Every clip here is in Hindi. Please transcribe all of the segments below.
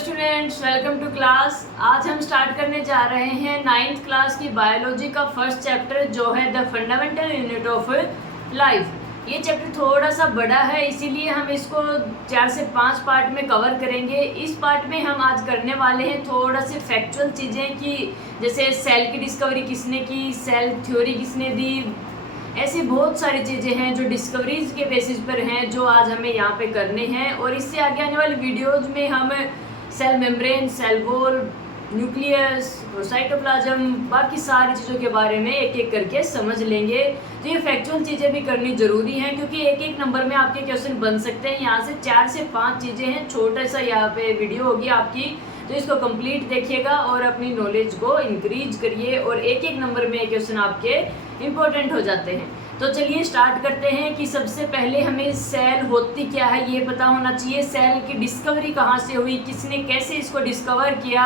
Students, welcome to class. आज हम स्टार्ट करने जा रहे हैं 9th क्लास की बायोलॉजी का फर्स्ट चैप्टर जो है the fundamental unit of life. ये चैप्टर थोड़ा सा बड़ा है, इसीलिए हम इसको 4 से 5 पार्ट में कवर करेंगे। इस पार्ट में हम आज करने वाले हैं थोड़ा से फैक्चुअल चीज़ें कि जैसे सेल की डिस्कवरी किसने की, सेल थ्योरी किसने दी, ऐसी बहुत सारी चीज़ें हैं जो डिस्कवरीज के बेसिस पर हैं जो आज हमें यहाँ पे करने हैं। और इससे आगे आने वाले वीडियोज में हम cell membrane, cell wall, nucleus और साइटोप्लाज्म, बाकी सारी चीज़ों के बारे में एक एक करके समझ लेंगे। तो ये फैक्चुअल चीज़ें भी करनी ज़रूरी हैं क्योंकि एक एक नंबर में आपके क्वेश्चन बन सकते हैं। यहाँ से 4 से 5 चीज़ें हैं, छोटा सा यहाँ पे वीडियो होगी आपकी, तो इसको कंप्लीट देखिएगा और अपनी नॉलेज को इंक्रीज करिए और एक एक नंबर में क्वेश्चन आपके इम्पोर्टेंट हो जाते हैं। तो चलिए स्टार्ट करते हैं कि सबसे पहले हमें सेल होती क्या है ये पता होना चाहिए। सेल की डिस्कवरी कहाँ से हुई, किसने कैसे इसको डिस्कवर किया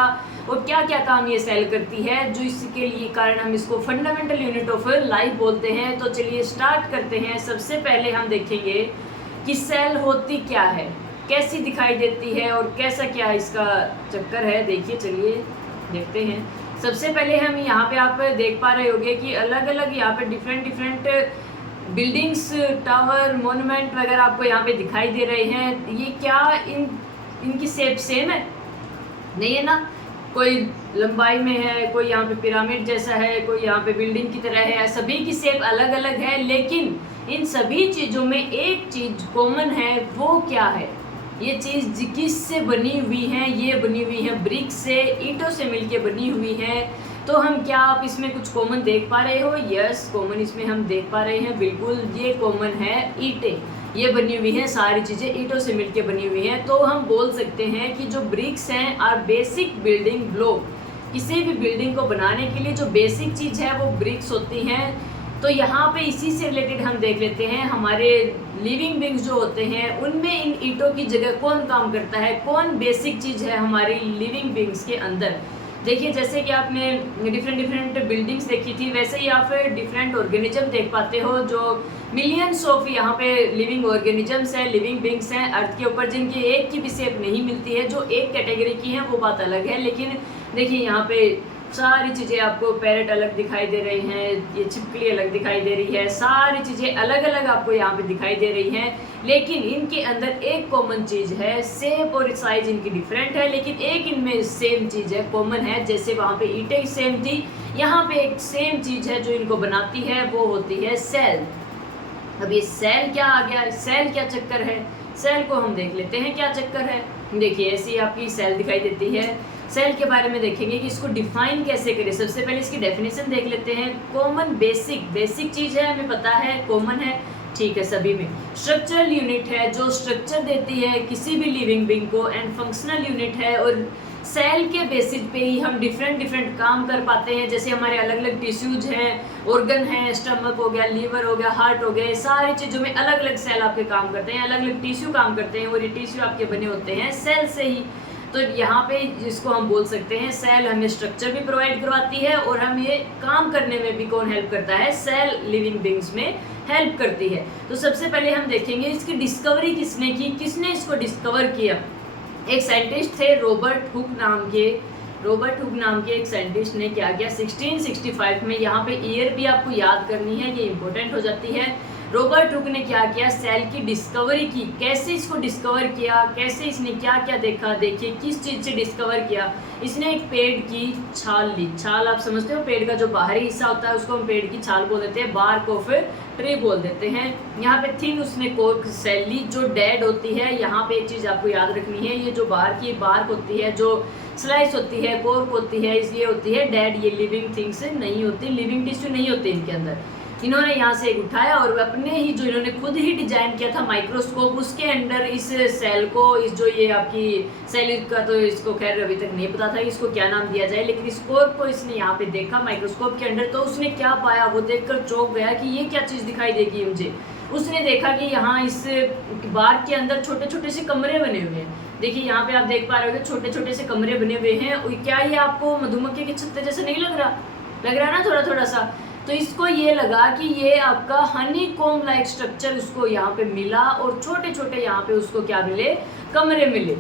और क्या क्या काम ये सेल करती है, जो इसके लिए कारण हम इसको फंडामेंटल यूनिट ऑफ लाइफ बोलते हैं। तो चलिए स्टार्ट करते हैं। सबसे पहले हम देखेंगे कि सेल होती क्या है, कैसी दिखाई देती है और कैसा क्या इसका चक्कर है। देखिए चलिए देखते हैं। सबसे पहले हम यहाँ पे आप देख पा रहे होंगे कि अलग अलग यहाँ पे डिफरेंट बिल्डिंग्स, टावर, मोन्यूमेंट वगैरह आपको यहाँ पे दिखाई दे रहे हैं। ये क्या इनकी शेप सेम है? नहीं है ना। कोई लंबाई में है, कोई यहाँ पे पिरामिड जैसा है, कोई यहाँ पे बिल्डिंग की तरह है। सभी की शेप अलग अलग है, लेकिन इन सभी चीज़ों में एक चीज़ कॉमन है। वो क्या है? ये चीज़ किससे बनी हुई है? ये बनी हुई है ब्रिक से, ईंटों से मिलके बनी हुई है। तो हम क्या आप इसमें कुछ कॉमन देख पा रहे हो? यस, कॉमन इसमें हम देख पा रहे हैं। बिल्कुल ये कॉमन है, ईंटें। ये बनी हुई हैं, सारी चीज़ें ईंटों से मिलके बनी हुई हैं। तो हम बोल सकते हैं कि जो ब्रिक्स हैं आर बेसिक बिल्डिंग ब्लॉक। किसी भी बिल्डिंग को बनाने के लिए जो बेसिक चीज़ है वो ब्रिक्स होती हैं। तो यहाँ पे इसी से रिलेटेड हम देख लेते हैं हमारे लिविंग बींग्स जो होते हैं उनमें इन ईंटों की जगह कौन काम करता है, कौन बेसिक चीज़ है हमारी लिविंग बींग्स के अंदर। देखिए जैसे कि आपने डिफरेंट बिल्डिंग्स देखी थी, वैसे ही आप डिफरेंट ऑर्गेनिज्म देख पाते हो जो मिलियंस ऑफ यहाँ पे लिविंग ऑर्गेनिजम्स हैं, लिविंग बींग्स हैं अर्थ के ऊपर, जिनकी एक की भी शेप नहीं मिलती है। जो एक कैटेगरी की है वो बात अलग है, लेकिन देखिए यहाँ पे सारी चीज़ें आपको पैरेट अलग दिखाई दे रही हैं, ये छिपकली अलग दिखाई दे रही है, सारी चीज़ें अलग अलग आपको यहाँ पे दिखाई दे रही हैं। लेकिन इनके अंदर एक कॉमन चीज़ है, शेप और साइज इनकी डिफरेंट है, लेकिन एक इनमें सेम चीज़ है, कॉमन है। जैसे वहाँ पे ईंटें सेम थी, यहाँ पे एक सेम चीज़ है जो इनको बनाती है, वो होती है सेल। अब ये सेल क्या आ गया, सेल क्या चक्कर है, सेल को हम देख लेते हैं क्या चक्कर है। देखिए ऐसी आपकी सेल दिखाई देती है। सेल के बारे में देखेंगे कि इसको डिफाइन कैसे करें। सबसे पहले इसकी डेफिनेशन देख लेते हैं। कॉमन बेसिक चीज़ है, हमें पता है, कॉमन है, ठीक है सभी में। स्ट्रक्चरल यूनिट है जो स्ट्रक्चर देती है किसी भी लिविंग बींग को, एंड फंक्शनल यूनिट है। और सेल के बेसिस पे ही हम डिफरेंट काम कर पाते हैं। जैसे हमारे अलग अलग टिश्यूज हैं, ऑर्गन हैं, स्टमक हो गया, लीवर हो गया, हार्ट हो गया, सारी चीज़ों में अलग अलग सेल आपके काम करते हैं, अलग अलग टिश्यू काम करते हैं और ये टिश्यू आपके बने होते हैं सेल से ही। तो यहाँ पे जिसको हम बोल सकते हैं सेल हमें स्ट्रक्चर भी प्रोवाइड करवाती है और हमें काम करने में भी कौन हेल्प करता है? सेल लिविंग बींग्स में हेल्प करती है। तो सबसे पहले हम देखेंगे इसकी डिस्कवरी किसने की, किसने इसको डिस्कवर किया। एक साइंटिस्ट थे रॉबर्ट हुक नाम के एक साइंटिस्ट ने क्या किया 1665 में। यहाँ पे ईयर भी आपको याद करनी है, ये इंपॉर्टेंट हो जाती है। रॉबर्ट हुक ने क्या किया, सेल की डिस्कवरी की। कैसे इसको डिस्कवर किया, कैसे इसने क्या क्या देखा, देखिए किस चीज़ से डिस्कवर किया। इसने एक पेड़ की छाल ली। छाल आप समझते हो, पेड़ का जो बाहरी हिस्सा होता है उसको हम पेड़ की छाल बोल देते हैं, बार्क ऑफ ट्री बोल देते हैं। यहाँ पे थिन उसने कोर्क सेल ली जो डेड होती है। यहाँ पे एक चीज़ आपको याद रखनी है, ये जो बाहर की बार्क होती है, जो स्लाइस होती है, कोर्क होती है, इसलिए होती है डेड। ये लिविंग थिंग्स नहीं होती, लिविंग टिश्यू नहीं होती इनके अंदर। इन्होंने यहाँ से एक उठाया और अपने ही जो इन्होंने खुद ही डिजाइन किया था माइक्रोस्कोप, उसके अंदर इस सेल को, इस जो ये आपकी सेल का, तो इसको खैर अभी तक नहीं पता था कि इसको क्या नाम दिया जाए, लेकिन इस कोर्क को इसने यहाँ पे देखा माइक्रोस्कोप के अंदर। तो उसने क्या पाया, वो देखकर चौंक गया कि ये क्या चीज़ दिखाई देगी मुझे। उसने देखा कि यहाँ इस बार के अंदर छोटे छोटे से कमरे बने हुए हैं। देखिए यहाँ पे आप देख पा रहे हो छोटे छोटे से कमरे बने हुए हैं। क्या ये आपको मधुमक्खी के छत्ते जैसे नहीं लग रहा ना थोड़ा सा? तो इसको ये लगा कि ये आपका हनी कॉम्ब लाइक स्ट्रक्चर उसको यहाँ पे मिला और छोटे छोटे यहाँ पे उसको क्या मिले, कमरे मिले।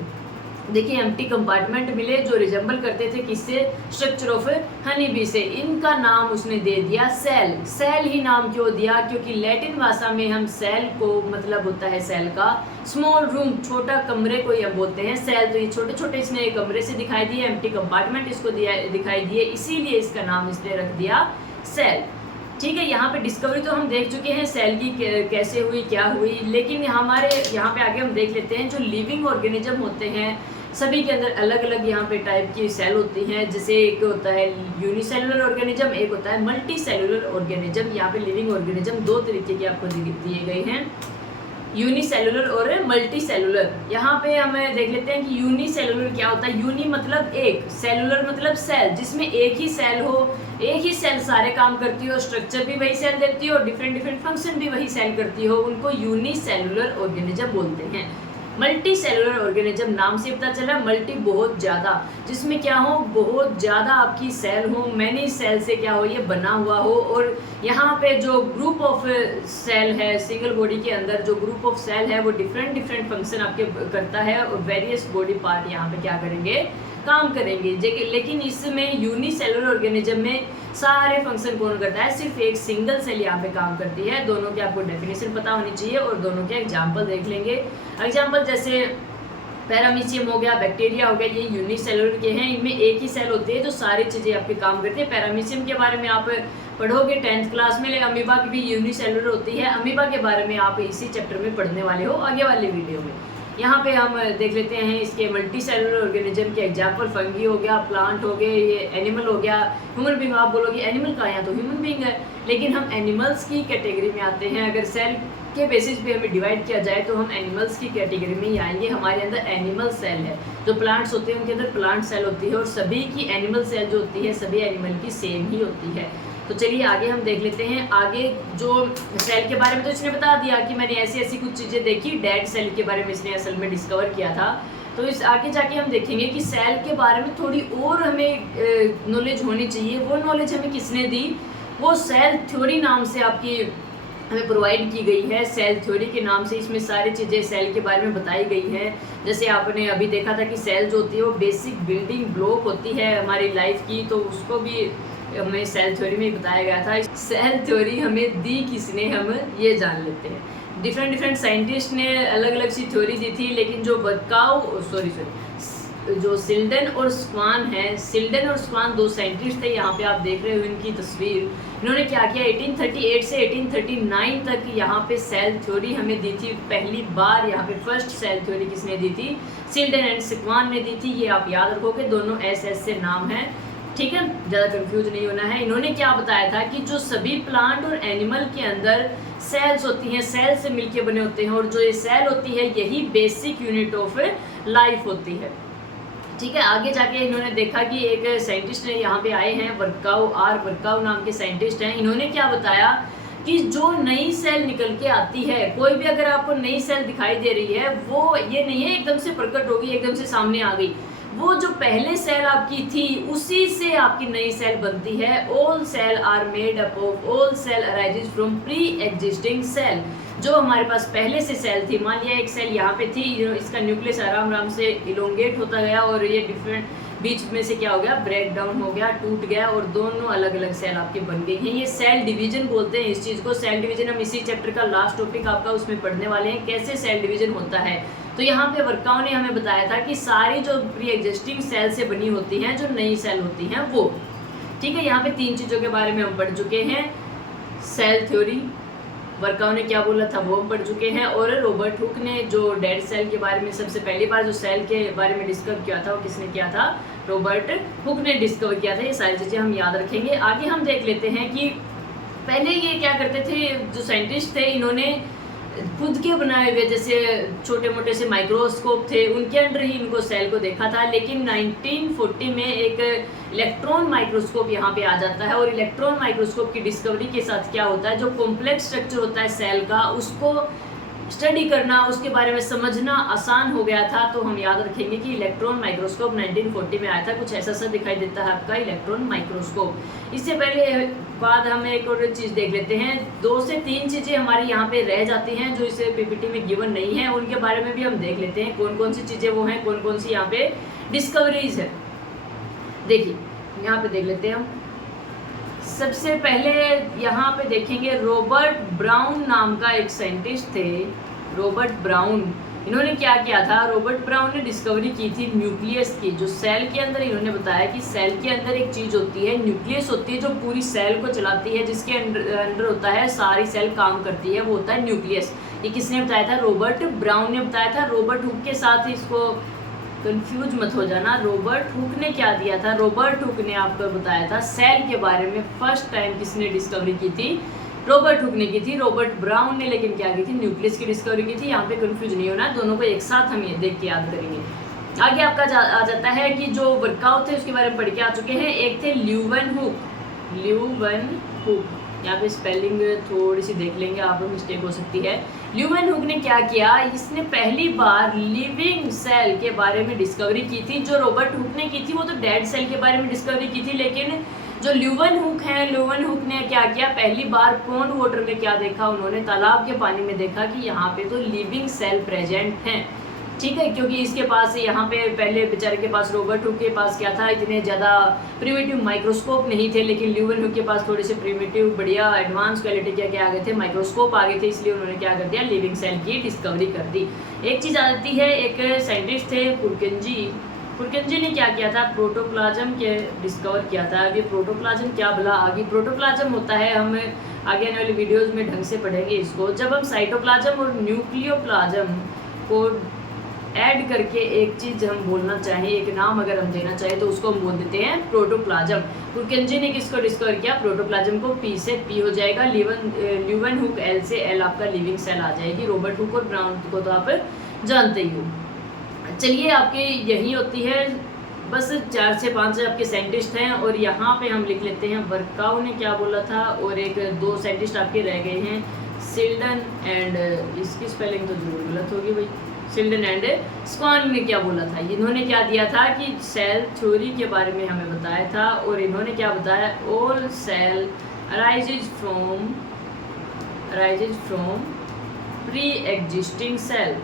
देखिए एम्प्टी कंपार्टमेंट मिले जो रिजेंबल करते थे किससे, स्ट्रक्चर ऑफ हनी बी से। इनका नाम उसने दे दिया सेल। सेल ही नाम क्यों दिया, क्योंकि लैटिन भाषा में हम सेल को मतलब होता है सेल का स्मॉल रूम, छोटा कमरे को हम बोलते हैं सेल। तो ये छोटे छोटे इसने कमरे से दिखाई दिए, एम्प्टी कंपार्टमेंट इसको दिखाई दिए, इसीलिए इसका नाम इसने रख दिया सेल। ठीक है, यहाँ पे डिस्कवरी तो हम देख चुके हैं सेल की कैसे हुई क्या हुई, लेकिन हमारे यहाँ पे आगे हम देख लेते हैं जो लिविंग ऑर्गेनिज्म होते हैं सभी के अंदर अलग अलग यहाँ पे टाइप की सेल होती हैं। जैसे एक होता है यूनिसेलुलर ऑर्गेनिज्म, एक होता है मल्टी सेलुलर ऑर्गेनिज्म। यहाँ पे लिविंग ऑर्गेनिज्म दो तरीके के आपको दिए गए हैं, यूनिसेलुलर और मल्टी सेलुलर। यहाँ पे हम देख लेते हैं कि यूनिसेलुलर क्या होता है। यूनि मतलब एक, सेलुलर मतलब सेल, जिसमें एक ही सेल हो, एक ही सेल सारे काम करती हो, स्ट्रक्चर भी वही सेल देती हो और डिफरेंट डिफरेंट फंक्शन भी वही सेल करती हो, उनको यूनिसेलुलर ऑर्गेनिज्म बोलते हैं। मल्टी सेलुलर ऑर्गेनिज्म नाम से पता चला, मल्टी बहुत ज़्यादा, जिसमें क्या हो बहुत ज़्यादा आपकी सेल हो, मैनी सेल से क्या हो ये बना हुआ हो। और यहाँ पे जो ग्रुप ऑफ सेल है सिंगल बॉडी के अंदर, जो ग्रुप ऑफ सेल है वो डिफरेंट डिफरेंट फंक्शन आपके करता है और वेरियस बॉडी पार्ट यहाँ पे क्या करेंगे, काम करेंगे। लेकिन इसमें यूनिसेलुलर ऑर्गेनिज्म में सारे फंक्शन कौन करता है, सिर्फ एक सिंगल सेल यहाँ पे काम करती है। दोनों के आपको डेफिनेशन पता होनी चाहिए और दोनों के एग्जाम्पल देख लेंगे। एग्जाम्पल जैसे पैरामीशियम हो गया, बैक्टीरिया हो गया, ये यूनिसेलुलर के हैं, इनमें एक ही सेल होती है जो सारी चीज़ें आपके काम करती है। पैरामीशियम के बारे में आप पढ़ोगे 10th क्लास में, लेकिन अमीबा की भी यूनिसेलुलर होती है। अमीबा के बारे में आप इसी चैप्टर में पढ़ने वाले हो आगे वाले वीडियो में। यहाँ पे हम देख लेते हैं इसके मल्टी सेलुलर ऑर्गेनिज्म के एग्जाम्पल, फंगी हो गया, प्लांट हो गए, ये एनिमल हो गया, ह्यूमन बींग। आप बोलोगे एनिमल कहाँ है, तो ह्यूमन बींग है, लेकिन हम एनिमल्स की कैटेगरी में आते हैं। अगर सेल के बेसिस पे हमें डिवाइड किया जाए तो हम एनिमल्स की कैटेगरी में ही आएंगे। हमारे अंदर एनिमल सेल है, जो प्लांट्स होते हैं उनके अंदर प्लांट सेल होती है और सभी की एनिमल सेल जो होती है सभी एनिमल की सेम ही होती है। तो चलिए आगे हम देख लेते हैं। आगे जो सेल के बारे में तो इसने बता दिया कि मैंने ऐसी ऐसी कुछ चीज़ें देखी, डेड सेल के बारे में इसने असल में डिस्कवर किया था। तो इस आगे जाके हम देखेंगे कि सेल के बारे में थोड़ी और हमें नॉलेज होनी चाहिए। वो नॉलेज हमें किसने दी, वो सेल थ्योरी नाम से आपकी हमें प्रोवाइड की गई है। सेल थ्योरी के नाम से इसमें सारी चीज़ें सेल के बारे में बताई गई हैं। जैसे आपने अभी देखा था कि सेल जो होती है वो बेसिक बिल्डिंग ब्लॉक होती है हमारी लाइफ की, तो उसको भी हमें सेल थ्योरी में बताया गया था। सेल थ्योरी हमें दी किसने, हम ये जान लेते हैं। डिफरेंट साइंटिस्ट ने अलग अलग सी थ्योरी दी थी, लेकिन जो जो सिल्डन और स्वान है, सिल्डन और स्वान दो साइंटिस्ट थे। यहाँ पे आप देख रहे हो इनकी तस्वीर। इन्होंने क्या किया, 1838 से 1839 तक यहाँ पे सेल थ्योरी हमें दी थी। पहली बार यहाँ पे फर्स्ट सेल थ्योरी किसने दी थी, सिल्डन एंड स्वान ने दी थी। ये आप याद रखोगे, दोनों एस से नाम है, ठीक है, ज़्यादा कंफ्यूज नहीं होना है। इन्होंने क्या बताया था कि जो सभी प्लांट और एनिमल के अंदर सेल्स होती हैं, सेल से मिलके बने होते हैं, और जो ये सेल होती है यही बेसिक यूनिट ऑफ लाइफ होती है। ठीक है, आगे जाके इन्होंने देखा कि एक साइंटिस्ट ने यहाँ पे आए हैं, वर्काउ नाम के साइंटिस्ट हैं। इन्होंने क्या बताया कि जो नई सेल निकल के आती है, कोई भी अगर आपको नई सेल दिखाई दे रही है, वो ये नहीं है एकदम से प्रकट होगी, एकदम से सामने आ गई। वो जो पहले सेल आपकी थी उसी से आपकी नई सेल बनती है। All cell are made up of, all cell arises from pre existing cell. जो हमारे पास पहले से सेल थी, मान लिया एक सेल यहाँ पे थी, इसका न्यूक्लियस आराम से इलोंगेट होता गया और ये डिफरेंट बीच में से क्या हो गया, ब्रेक डाउन हो गया, टूट गया और दोनों अलग अलग सेल आपके बन गई हैं। ये सेल डिवीजन बोलते हैं इस चीज़ को। सेल डिवीजन हम इसी चैप्टर का लास्ट टॉपिक आपका उसमें पढ़ने वाले हैं, कैसे सेल डिवीजन होता है। तो यहाँ पे वर्काउ ने हमें बताया था कि सारी जो प्री एग्जिस्टिंग सेल से बनी होती हैं, जो नई सेल होती हैं वो, ठीक है। यहाँ पे तीन चीज़ों के बारे में हम पढ़ चुके हैं। सेल थ्योरी, वर्काउ ने क्या बोला था वो हम पढ़ चुके हैं, और रॉबर्ट हुक ने जो डेड सेल के बारे में सबसे पहली बार जो सेल के बारे में डिस्कवर किया था वो किसने किया था, रॉबर्ट हुक ने डिस्कवर किया था। ये सारी चीज़ें हम याद रखेंगे। आगे हम देख लेते हैं कि पहले ये क्या करते थे, जो साइंटिस्ट थे इन्होंने खुद के बनाए हुए जैसे छोटे मोटे से माइक्रोस्कोप थे, उनके अंदर ही इनको सेल को देखा था। लेकिन 1940 में एक इलेक्ट्रॉन माइक्रोस्कोप यहाँ पे आ जाता है, और इलेक्ट्रॉन माइक्रोस्कोप की डिस्कवरी के साथ क्या होता है, जो कॉम्प्लेक्स स्ट्रक्चर होता है सेल का उसको स्टडी करना, उसके बारे में समझना आसान हो गया था। तो हम याद रखेंगे कि इलेक्ट्रॉन माइक्रोस्कोप 1940 में आया था। कुछ ऐसा सा दिखाई देता है आपका इलेक्ट्रॉन माइक्रोस्कोप। इससे पहले बाद हम एक और चीज़ देख लेते हैं। 2 से 3 चीज़ें हमारी यहाँ पे रह जाती हैं जो इस पीपीटी में गिवन नहीं है, उनके बारे में भी हम देख लेते हैं कौन कौन सी चीज़ें वो हैं, कौन कौन सी यहाँ पे डिस्कवरीज है। देखिए यहाँ पे देख लेते हैं हम। सबसे पहले यहाँ पे देखेंगे रॉबर्ट ब्राउन नाम का एक साइंटिस्ट थे, रॉबर्ट ब्राउन। इन्होंने क्या किया था, रॉबर्ट ब्राउन ने डिस्कवरी की थी न्यूक्लियस की, जो सेल के अंदर, इन्होंने बताया कि सेल के अंदर एक चीज़ होती है, न्यूक्लियस होती है, जो पूरी सेल को चलाती है, जिसके अंदर होता है सारी सेल काम करती है, वो होता है न्यूक्लियस। ये किसने बताया था, रॉबर्ट ब्राउन ने बताया था। रॉबर्ट हुक के साथ ही इसको कंफ्यूज मत हो जाना, रॉबर्ट हुक ने क्या दिया था, रॉबर्ट हुक ने आपको बताया था सेल के बारे में फर्स्ट टाइम किसने डिस्कवरी की थी, रॉबर्ट हुक ने की थी। रॉबर्ट ब्राउन ने लेकिन क्या की थी, न्यूक्लियस की डिस्कवरी की थी। यहाँ पे कंफ्यूज नहीं होना, दोनों को एक साथ हम ये देख के याद करेंगे। आगे आपका आ जाता है कि जो वर्कआउट थे उसके बारे में पढ़ के आ चुके हैं। एक थे ल्यूवन हुक, यहाँ पे स्पेलिंग थोड़ी सी देख लेंगे आप, मिस्टेक हो सकती है। ल्यूवन हुक ने क्या किया, इसने पहली बार लिविंग सेल के बारे में डिस्कवरी की थी। जो रॉबर्ट हुक ने की थी वो तो डेड सेल के बारे में डिस्कवरी की थी, लेकिन जो ल्यूवन हुक है, ल्यूवन हुक ने क्या किया, पहली बार पॉन्ड वाटर में क्या देखा उन्होंने, तालाब के पानी में देखा कि यहाँ पे तो लिविंग सेल प्रेजेंट हैं। ठीक है, क्योंकि इसके पास यहाँ पे पहले बेचारे के पास, रॉबर्ट हुक के पास क्या था, इतने ज़्यादा प्रिमिटिव माइक्रोस्कोप नहीं थे, लेकिन ल्यूवन हुक के पास थोड़े से प्रिमिटिव बढ़िया एडवांस क्वालिटी के आ गए थे, माइक्रोस्कोप आ गए थे, इसलिए उन्होंने क्या कर दिया, लिविंग सेल की डिस्कवरी कर दी। एक चीज़ आ जाती है, एक साइंटिस्ट थे पुरकिंजी ने क्या किया था, प्रोटोप्लाज्म के डिस्कवर किया था। अब ये प्रोटोप्लाज्म क्या भला, आगे प्रोटोप्लाज्म होता है, हम आगे आने वाली वीडियोज़ में ढंग से पढ़ेंगे इसको। जब हम साइटोप्लाज्म और न्यूक्लियोप्लाज्म को ऐड करके एक चीज़ हम बोलना चाहें, एक नाम अगर हम देना चाहें, तो उसको हम बोल देते हैं प्रोटोप्लाज्म। पुरकिंजी ने किसको डिस्कवर किया, प्रोटोप्लाज्म को। पी से पी हो जाएगा, ल्यूवन हुक एल से एल आपका लिविंग सेल आ जाएगी। रॉबर्ट हुक और ब्राउन को तो आप जानते ही हो। चलिए आपकी यही होती है, बस 4 से 5 आपके साइंटिस्ट हैं, और यहाँ पे हम लिख लेते हैं वर्काउ ने क्या बोला था, और एक 2 साइंटिस्ट आपके रह गए हैं, सिल्डन एंड, इसकी स्पेलिंग तो जरूर गलत होगी भाई, सिल्डन एंड स्क्वान ने क्या बोला था। इन्होंने क्या दिया था कि सेल थ्योरी के बारे में हमें बताया था, और इन्होंने क्या बताया, all cell arises from pre existing cell.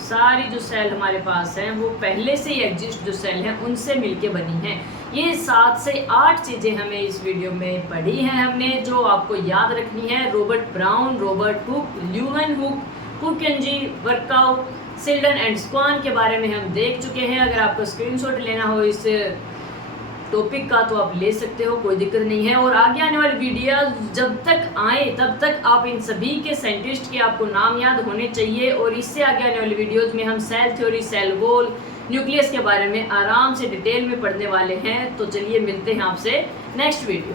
सारी जो सेल हमारे पास हैं वो पहले से ही एग्जिस्ट जो सेल हैं उनसे मिलके बनी हैं। ये 7 से 8 चीज़ें हमें इस वीडियो में पढ़ी हैं हमने, जो आपको याद रखनी है। Robert Brown, Robert Hooke, Leeuwenhoek, Purkinje, Virchow, Schleiden and Schwann के बारे में हम देख चुके हैं। अगर आपको स्क्रीनशॉट लेना हो इस टॉपिक का तो आप ले सकते हो, कोई दिक्कत नहीं है। और आगे आने वाली वीडियो जब तक आए तब तक आप इन सभी के साइंटिस्ट के आपको नाम याद होने चाहिए, और इससे आगे आने वाली वीडियोज़ में हम cell theory, cell wall, nucleus के बारे में आराम से डिटेल में पढ़ने वाले हैं। तो चलिए मिलते हैं आपसे नेक्स्ट वीडियो।